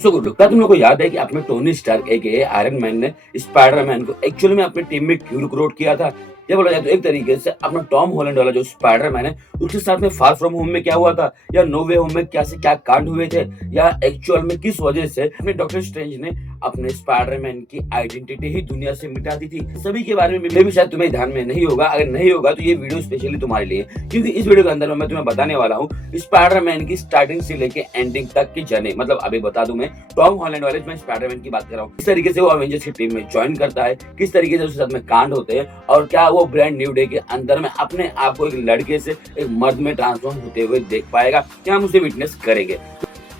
So good look. क्या तुम लोग को याद है कि अपने टोनी स्टार्क एके आयरन मैन ने स्पाइडरमैन को एक्चुअली में अपनी टीम में क्यों रिक्रूट किया था? या बोला जाए तो एक तरीके से अपना टॉम हॉलैंड वाला जो स्पाइडरमैन है उसके साथ में फार फ्रॉम होम में क्या हुआ था, या नो वे होम में क्या से क्या कांड हुए थे, या एक्चुअल में किस वजह से अपने डॉक्टर स्ट्रेंज ने अपने स्पाइडरमैन की आइडेंटिटी ही दुनिया से मिटा दी थी, सभी के बारे में भी शायद तुम्हें ध्यान में नहीं होगा। अगर नहीं होगा तो ये वीडियो स्पेशली तुम्हारे लिए, क्योंकि इस वीडियो के अंदर मैं तुम्हें बताने वाला हूँ स्पाइडरमैन की स्टार्टिंग से लेके एंडिंग तक की जर्नी। मतलब अभी बता दूं, मैं टॉम हॉलैंड वाले मैं स्पाइडरमैन की बात कर रहा हूँ, किस तरीके से वो अवेंजर्स की टीम में ज्वाइन करता है, किस तरीके से उसके साथ में कांड होते हैं, और क्या वो ब्रांड न्यू डे के अंदर में अपने आप को एक लड़के से एक मर्द में ट्रांसफॉर्म होते हुए देख पाएगा, क्या हम उसे विटनेस करेंगे।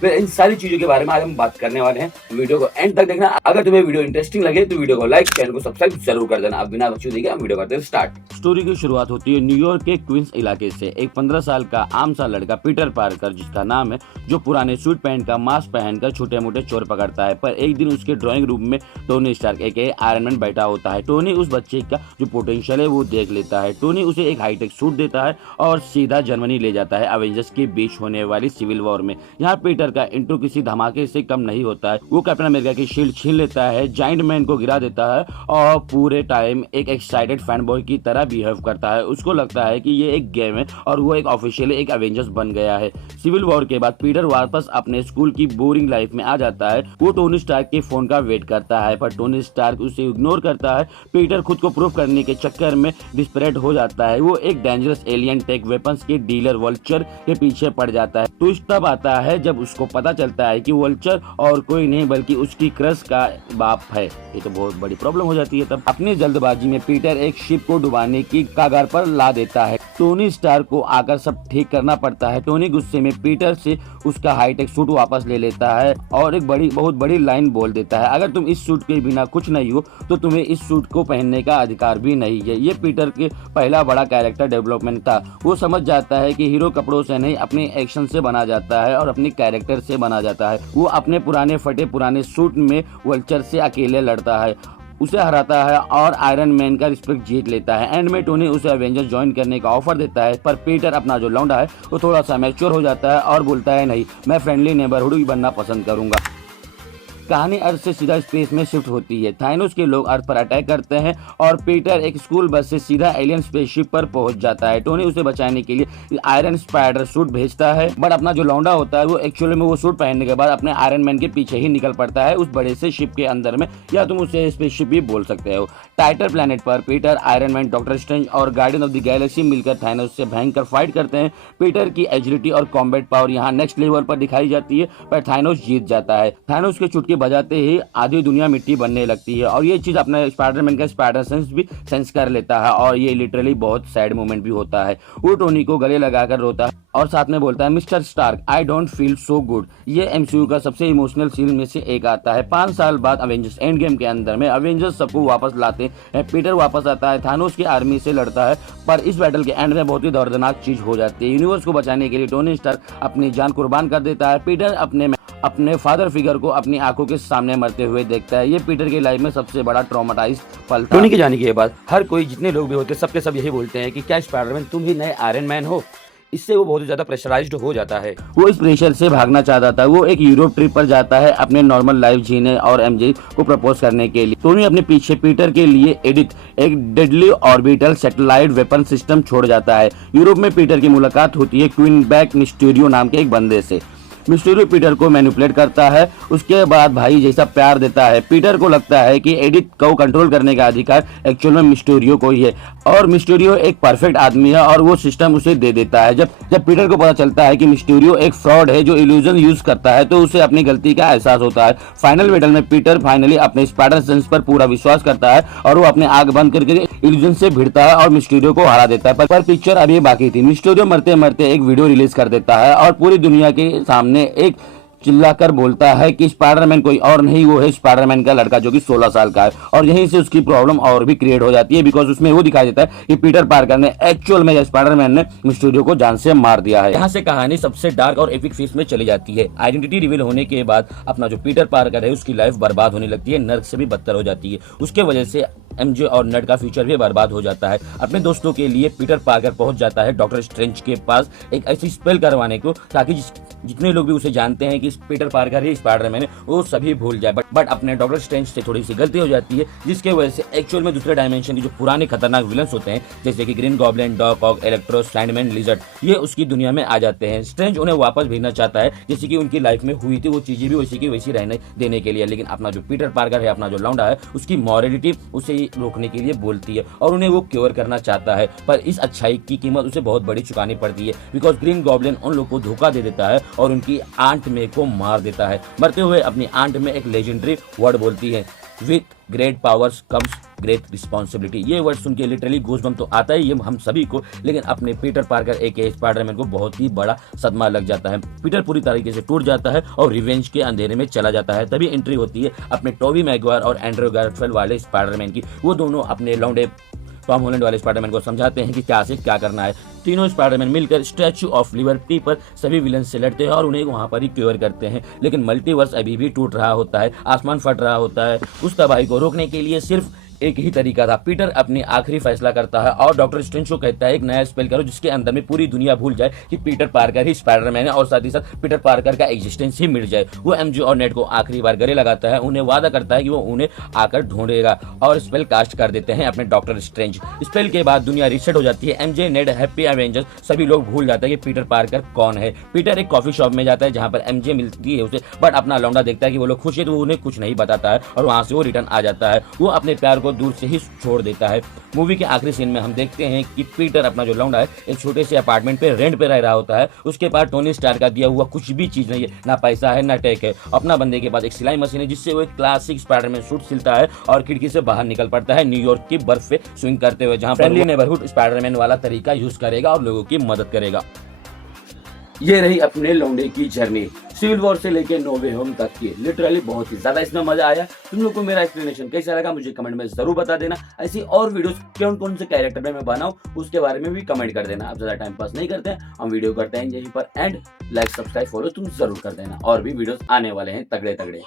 फिर इन सारी चीजों के बारे में आज हम बात करने वाले हैं। वीडियो को एंड तक देखना। अगर तुम्हें वीडियो इंटरेस्टिंग लगे तो वीडियो को लाइक, चैनल को सब्सक्राइब जरूर कर देना। अब बिना बच्चों देखे हम वीडियो करते हैं स्टार्ट। स्टोरी की शुरुआत होती है न्यूयॉर्क के क्वींस इलाके से। एक 15 साल का आम सा लड़का पीटर पार्कर, जिसका नाम है, जो पुराने सूट पैंट का मास्क पहनकर छोटे मोटे चोर पकड़ता है। पर एक दिन उसके ड्राइंग रूम में टोनी स्टार्क एके आयरन मैन बैठा होता है। टोनी उस बच्चे का जो पोटेंशियल है वो देख लेता है। टोनी उसे एक हाईटेक सूट देता है और सीधा जर्मनी ले जाता है अवेंजर्स के बीच होने वाली सिविल वॉर में। यहाँ पीटर का इंट्रो किसी धमाके से कम नहीं होता है। वो कैप्टन अमेरिका की शील्ड छीन लेता है, जायंट मैन को गिरा देता है और पूरे टाइम एक एक्साइटेड फैन बॉय की तरह बिहेव करता है। उसको लगता है कि ये एक गेम है और वो एक ऑफिशियली एक एवेंजर्स बन गया है। सिविल वॉर के बाद पीटर वापस अपने स्कूल की बोरिंग लाइफ में आ जाता है। वो टोनी स्टार्क के फोन का वेट करता है, पर टोनी स्टार्क उसे इग्नोर करता है। पीटर खुद को प्रूव करने के चक्कर में डिस्परेट हो जाता है। वो एक डेंजरस एलियन टेक वेपन्स के डीलर वल्चर के पीछे पड़ जाता है। ट्विस्ट तब आता है जब उसको पता चलता है कि वल्चर और कोई नहीं बल्कि उसकी क्रश का बाप है। ये तो बहुत बड़ी प्रॉब्लम हो जाती है। तब अपनी जल्दबाजी में पीटर एक शिप को डुबाने की कगार पर ला देता है। टोनी स्टार्क को आकर सब ठीक करना पड़ता है। टोनी गुस्से में पीटर से उसका हाईटेक सूट वापस ले लेता है और एक बहुत बड़ी लाइन बोल देता है, अगर तुम इस सूट के बिना कुछ नहीं हो तो तुम्हें इस सूट को पहनने का अधिकार भी नहीं है। ये पीटर के पहला बड़ा कैरेक्टर डेवलपमेंट था। वो समझ जाता है कि हीरो कपड़ों से नहीं अपने एक्शन से बना जाता है और अपने कैरेक्टर से बना जाता है। वो अपने पुराने फटे पुराने सूट में वल्चर से अकेले लड़ता है, उसे हराता है और आयरन मैन का रिस्पेक्ट जीत लेता है। एंड में टोनी उसे एवेंजर्स ज्वाइन करने का ऑफर देता है, पर पीटर अपना जो लौंडा है वो थोड़ा सा मैच्योर हो जाता है और बोलता है नहीं, मैं फ्रेंडली नेबरहुड ही बनना पसंद करूंगा। कहानी अर्थ से सीधा स्पेस में शिफ्ट होती है। थाइनोस के लोग अर्थ पर अटैक करते हैं और पीटर एक स्कूल बस से सीधा एलियन स्पेसशिप पर पहुंच जाता है। टोनी उसे बचाने के लिए आयरन स्पाइडर सूट भेजता है, बट अपना जो लौंडा होता है वो एक्चुअली में वो सूट पहनने के बाद अपने आयरन मैन के पीछे ही निकल पड़ता है उस बड़े से शिप के अंदर में, या तुम उसे स्पेसशिप भी बोल सकते हो। टाइटर प्लैनेट पर Peter, iron man, doctor strange और गार्डियन ऑफ द गैलेक्सी मिलकर थाइनोस से भयंकर फाइट करते हैं। पीटर की एजिलिटी और कॉम्बैट पावर यहाँ नेक्स्ट लेवल पर दिखाई जाती है, पर थाइनोस जीत जाता है। थाइनोस के चुटकी बजाते ही आधी दुनिया मिट्टी बनने लगती है और ये चीज अपना स्पाइडरमैन का स्पाइडर सेंस भी सेंस कर लेता है और ये लिटरली बहुत सैड मोमेंट भी होता है। वो टोनी को गले लगाकर रोता है और साथ में बोलता है, mister Stark, I don't feel so good. ये एमसीयू का सबसे इमोशनल सीन में से एक आता है। 5 साल बाद अवेंजर्स एंड गेम के अंदर में अवेंजर्स सबको वापस लाते हैं। पीटर वापस आता है, थानोस की आर्मी से लड़ता है, पर इस बैटल के एंड में बहुत ही दर्दनाक चीज हो जाती है। यूनिवर्स को बचाने के लिए टोनी स्टार्क अपनी जान कुर्बान कर देता है। पीटर अपने फादर फिगर को अपनी आंखों के सामने मरते हुए देखता है। ये पीटर की लाइफ में सबसे बड़ा ट्रॉमेटाइज पल था। टोनी के जाने के बाद हर कोई, जितने लोग भी होते हैं, सबके सब यही बोलते हैं कि क्या स्पाइडरमैन तुम ही नए आयरन मैन हो। इससे वो बहुत ज्यादा प्रेशराइज्ड हो जाता है। वो इस प्रेशर से भागना चाहता था। वो एक यूरोप ट्रिप पर जाता है अपने नॉर्मल लाइफ जीने और एमजे को प्रपोज करने के लिए। टोनी अपने पीछे पीटर के लिए एडिट एक deadly orbital satellite weapon system छोड़ जाता है। यूरोप में पीटर की मुलाकात होती है क्वीन बैक मिस्टीरियो नाम के एक बंदे से। मिस्टीरियो पीटर को मैनिपुलेट करता है, उसके बाद भाई जैसा प्यार देता है। पीटर को लगता है कि एडिथ को कंट्रोल करने का अधिकार एक्चुअल में मिस्टीरियो को ही है और मिस्टीरियो एक परफेक्ट आदमी है और वो सिस्टम उसे दे देता है। जब पीटर को पता चलता है कि मिस्टीरियो एक फ्रॉड है जो इल्यूजन यूज करता है, तो उसे अपनी गलती का एहसास होता है। फाइनल बैटल में पीटर फाइनली अपने स्पाइडर सेंस पर पूरा विश्वास करता है और वो अपने आग बंद करके इल्यूजन से भिड़ता है और मिस्टीरियो को हरा देता है। पर पिक्चर अभी बाकी थी। मिस्टीरियो मरते मरते एक वीडियो रिलीज कर देता है और पूरी दुनिया के सामने एक चिल्लाकर बोलता है कि स्पाइडरमैन कोई और नहीं, वो है स्पाइडरमैन का लड़का जो कि 16 साल का है। और यहीं से उसकी प्रॉब्लम और भी क्रिएट हो जाती है, बिकॉज उसमें वो दिखाई देता है कि पीटर पार्कर ने एक्चुअल में स्पाइडरमैन ने मिस्टीरियो को जान से मार दिया है। यहाँ से कहानी सबसे डार्क और एपिक फेस में चली जाती है। आइडेंटिटी रिवील होने के बाद अपना जो पीटर पार्कर है उसकी लाइफ बर्बाद होने लगती है, नर्क से भी बदतर हो जाती है। उसके वजह से एमजे और नेड का फ्यूचर भी बर्बाद हो जाता है। अपने दोस्तों के लिए पीटर पार्कर पहुंच जाता है डॉक्टर स्ट्रेंज के पास एक ऐसी स्पेल करवाने को ताकि जितने लोग भी उसे जानते हैं कि पीटर पार्कर ही स्पाइडरमैन है वो सभी भूल जाए। बट अपने डॉक्टर स्ट्रेंज से थोड़ी सी गलती हो जाती है जिसके वजह से एक्चुअल में दूसरे डायमेंशन के जो पुराने खतरनाक विलन्स होते हैं जैसे कि ग्रीन गॉब्लिन, डॉक ऑक, इलेक्ट्रो, स्लाइडमैन, लिजर्ड, ये उसकी दुनिया में आ जाते हैं। स्ट्रेंज उन्हें वापस भेजना चाहता है जैसे कि उनकी लाइफ में हुई थी वो चीजें भी वैसी की वैसी रहने देने के लिए, लेकिन अपना जो पीटर पार्कर है, अपना जो लौंडा है, उसकी मॉरलिटी उसे रोकने के लिए बोलती है और उन्हें वो क्योर करना चाहता है। पर इस अच्छाई की कीमत उसे बहुत बड़ी चुकानी पड़ती है बिकॉज ग्रीन गॉब्लिन उन लोग को धोखा दे देता है और उनकी आंट में को मार देता है। मरते हुए अपनी आंट में एक लेजेंडरी वर्ड बोलती है, with great powers comes great responsibility. ये वर्ड सुन के लिटरली गूज़बम्प तो आता है ये हम सभी को, लेकिन अपने पीटर पार्कर एके स्पाइडरमैन को बहुत ही बड़ा सदमा लग जाता है। पीटर पूरी तरीके से टूट जाता है और रिवेंज के अंधेरे में चला जाता है। तभी एंट्री होती है अपने टोबी मैगवायर और एंड्रयू गारफील्ड वाले स्पाइडरमैन की। वो दोनों अपने लौंडे टॉम हॉलैंड वाले स्पाइडरमैन को समझाते हैं कि क्या से क्या करना है। तीनों स्पाइडरमैन मिलकर स्टैच्यू ऑफ लिबर्टी पर सभी विलन से लड़ते हैं और उन्हें वहां पर ही क्योर करते हैं, लेकिन मल्टीवर्स अभी भी टूट रहा होता है, आसमान फट रहा होता है। उस तबाही को रोकने के लिए सिर्फ एक ही तरीका था। पीटर अपनी आखिरी फैसला करता है और डॉक्टर स्ट्रेंज को कहता है एक नया स्पेल करो जिसके अंदर में पूरी दुनिया भूल जाए कि पीटर पार्कर ही स्पाइडरमैन है और साथ ही साथ पीटर पार्कर का एग्जिस्टेंस ही मिट जाए। वो एमजे और नेड को आखिरी बार गले लगाता है, उन्हें वादा करता है कि वो उन्हें आकर ढूंढेगा और स्पेल कास्ट कर देते हैं अपने डॉक्टर स्ट्रेंज। स्पेल के बाद दुनिया रीसेट हो जाती है। एमजे, नेड, हैप्पी एवेंजर्स सभी लोग भूल जाते हैं कि पीटर पार्कर कौन है। पीटर एक कॉफी शॉप में जाता है जहां पर एमजे मिलती है उसे, बट अपना लौंडा देखता है कि वो लोग खुश है तो वो उन्हें कुछ नहीं बताता है और वहां से वो रिटर्न आ जाता है। वो अपने प्यार को दूर से ही छोड़ देता है। मूवी के आखिरी सीन में हम देखते हैं कि पीटर अपना जो लौंडा है एक छोटे से अपार्टमेंट पे रेंट पे रह रहा होता है। उसके पास टोनी स्टार का दिया हुआ कुछ भी चीज नहीं है, ना पैसा है ना टेक है। अपना बंदे के पास एक सिलाई मशीन है जिससे वो एक क्लासिक स्पाइडरमैन सूट सिलता है और खिड़की से बाहर निकल पड़ता है न्यूयॉर्क की बर्फ पे स्विंग करते हुए, जहां फ्रेंडली नेबरहुड स्पाइडरमैन वाला तरीका यूज करेगा और लोगों की मदद करेगा। ये रही अपने लौंडे की जर्नी सिविल वॉर से लेके नो वे होम तक की। लिटरली बहुत ही ज्यादा इसमें मजा आया। तुम लोग को मेरा एक्सप्लेनेशन कैसा लगा मुझे कमेंट में जरूर बता देना। ऐसी और वीडियोस कौन कौन से कैरेक्टर में मैं बनाऊं उसके बारे में भी कमेंट कर देना। आप ज्यादा टाइम पास नहीं करते हैं, हम वीडियो करते हैं यहीं पर एंड लाइक सब्सक्राइब फॉलो तुम जरूर कर देना। और भी वीडियोस आने वाले हैं तगड़े तगड़े।